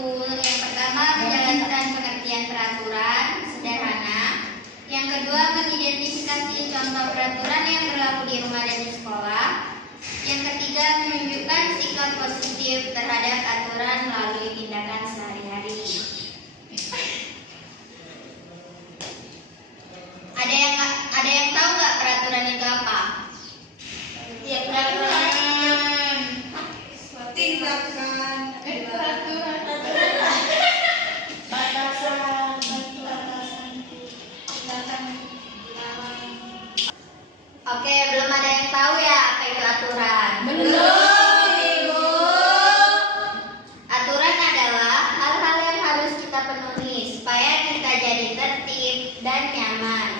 Yang pertama, menjelaskan pengertian peraturan sederhana. Yang kedua, mengidentifikasi contoh peraturan yang berlaku di rumah dan di sekolah. Yang ketiga, menunjukkan sikap positif terhadap aturan melalui tindakan sehari-hari. Ada yang tahu nggak peraturan itu apa? Ya, peraturan tindakan peraturan batasan tindakan. Oke, belum ada yang tahu ya apa itu aturan? Belum, Ibu. Aturan adalah hal-hal yang harus kita penuhi supaya kita jadi tertib dan nyaman.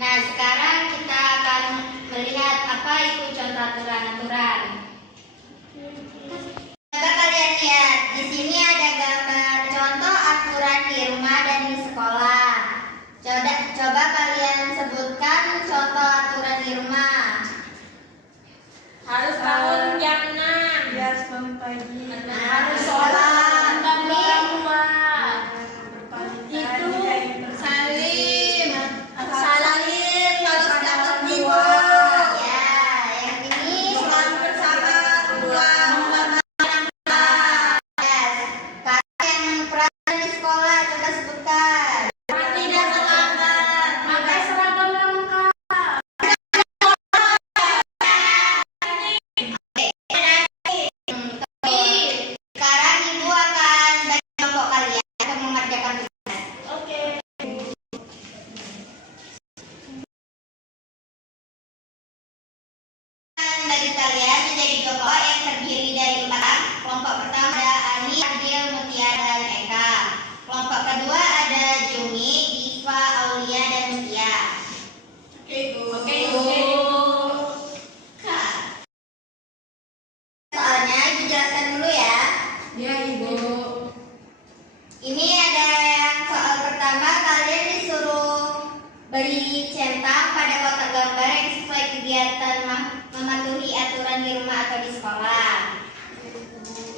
Nah, sekarang kita akan melihat apa itu contoh aturan-aturan. Coba kalian lihat, di sini ada gambar contoh aturan di rumah dan di sekolah. Coba kalian sebutkan contoh aturan di rumah. Harus bangun jam 6. Ya, harus bangun pagi. Harus sholat. Itu salim kalau sudah tertidur. Ya, yang ini Selalu bersabar, pulang lambat. sekarang yang peraturan di sekolah coba sebutkan. Tidak terlambat. Pakai seragam lengkap. Sekarang ibu akan bagi kelompok kalian untuk mengerjakan tugas. Oke. Bagi kalian menjadi kelompok yang terdiri dari 4. Kelompok pertama ada Ani, Adil, Mutiara, dan Eka. Kelompok kedua ada Jumi, Diva, Aulia, dan Mutia. Oke, Ibu. Soalnya ibu jelaskan dulu ya. Ya, Ibu. Ini ada yang soal pertama, kalian disuruh beri centang pada kotak gambar yang sesuai kegiatan mematuhi aturan di rumah atau di sekolah.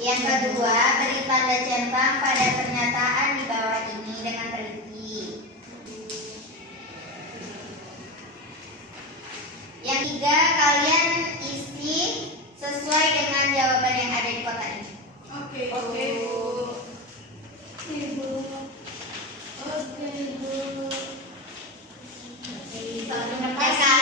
Yang kedua, beri tanda centang pada pernyataan di bawah ini dengan teliti. Yang ketiga, kalian isi sesuai dengan jawaban yang ada di kotak ini. Oke, Ibu. Ibu. Oke, Ibu. Terima kasih.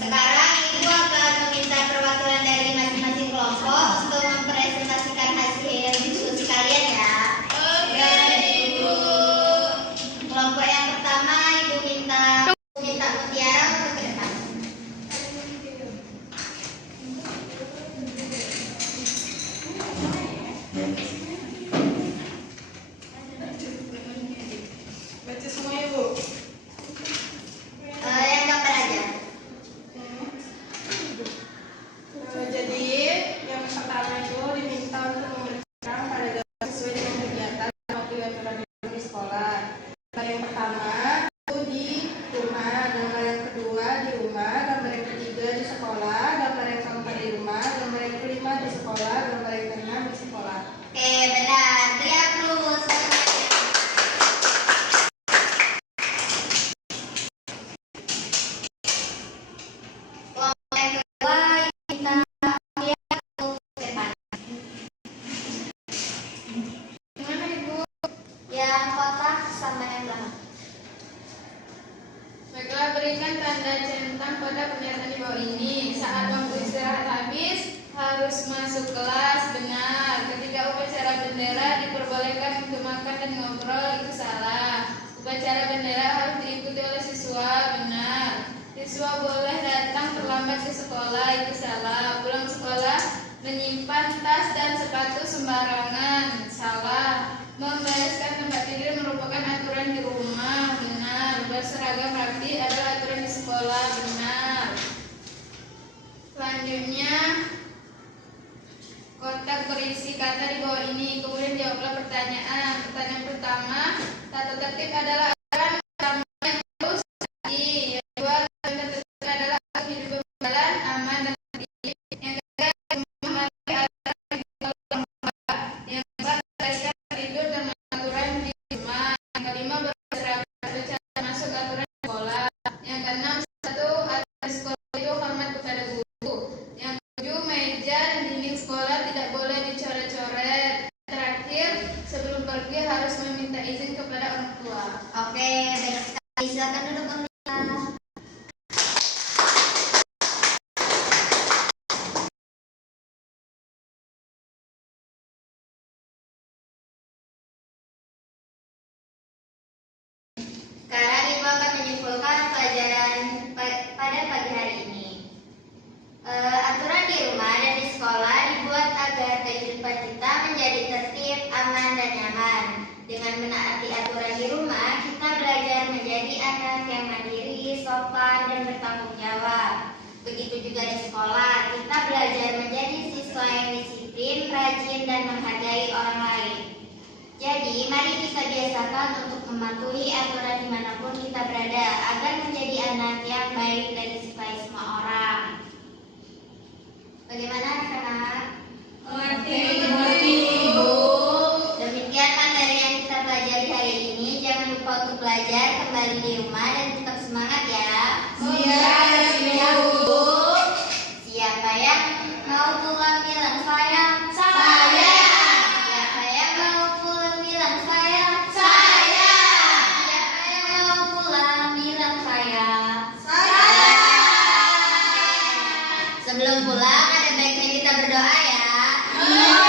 Sekarang ibu akan meminta perwakilan dari masing-masing kelompok untuk mempresentasikan hasil diskusi kalian ya. Oke, Ibu. Kelompok yang pertama ibu minta Mutiara untuk ke depan. Baca semua, Ibu. Yang gambar aja. Jadi yang pertama itu diminta untuk memeriksakan pada gambar sesuai dengan kegiatan waktu aturan di sekolah. Gambar yang pertama itu di rumah, gambar yang kedua di rumah, gambar yang ketiga di sekolah, gambar yang keempat di rumah, gambar yang kelima di sekolah, gambar yang keenam di sekolah. Oke, benar. Beri aplaus. Kelompok yang kedua minta Aulia untuk ke depan. Gimana, Ibu? Yang kotak sama yang belakang. Baiklah, berikan tanda centang pada pernyataan di bawah ini. Saat waktu istirahat habis, harus masuk kelas, benar. Ketika upacara bendera diperbolehkan untuk makan dan ngobrol, itu salah. Upacara bendera harus diikuti oleh siswa, benar. Siswa boleh datang terlambat ke ke sekolah itu salah. Pulang sekolah menyimpan tas dan sepatu sembarangan, salah. Membereskan tempat tidur merupakan aturan di rumah, benar. Berseragam rapi adalah aturan di sekolah, benar. Selanjutnya, kotak berisi kata di bawah ini, kemudian jawablah pertanyaan. Pertanyaan pertama, tata tertib adalah aturan pertama yang harus diikuti. Yang kedua, tata tertib adalah hidup berjalan aman dan tertib. Yang ketiga, mematuhi aturan di sekolah. Yang keempat, bereskan tidur dan aturan di rumah. Yang kelima, berseragam secara masuk aturan di sekolah. Yang keenam, satu aturan di sekolah itu hormat kepada guru. Yang ketujuh, meja dan dinding sekolah tidak boleh dicoret-coret. Terakhir, sebelum pergi harus meminta izin kepada orang tua. Oke, baik sekali. Silakan duduk kembali. Sekarang Ibu akan menyimpulkan pelajaran pada pagi hari ini. Aturan di rumah dan di sekolah dibuat agar kehidupan kita menjadi tertib, aman, dan nyaman. Dengan menaati aturan di rumah, kita belajar menjadi anak yang mandiri, sopan, dan bertanggung jawab. Begitu juga di sekolah, kita belajar menjadi siswa yang disiplin, rajin, dan menghargai orang lain. Jadi, mari kita biasakan untuk mematuhi aturan dimanapun kita berada, agar menjadi anak yang baik dan disukai semua orang. Bagaimana anak-anak? Mengerti, Ibu. Demikian materi yang kita pelajari hari ini. Jangan lupa untuk belajar kembali di rumah dan tetap semangat ya. Siap, Ibu. Siapa yang mau pulang bilang sayang? Saya. Siapa yang mau pulang bilang sayang? Saya. Siapa yang mau pulang bilang sayang? Saya. Sebelum pulang ada baiknya kita berdoa ya. Iya.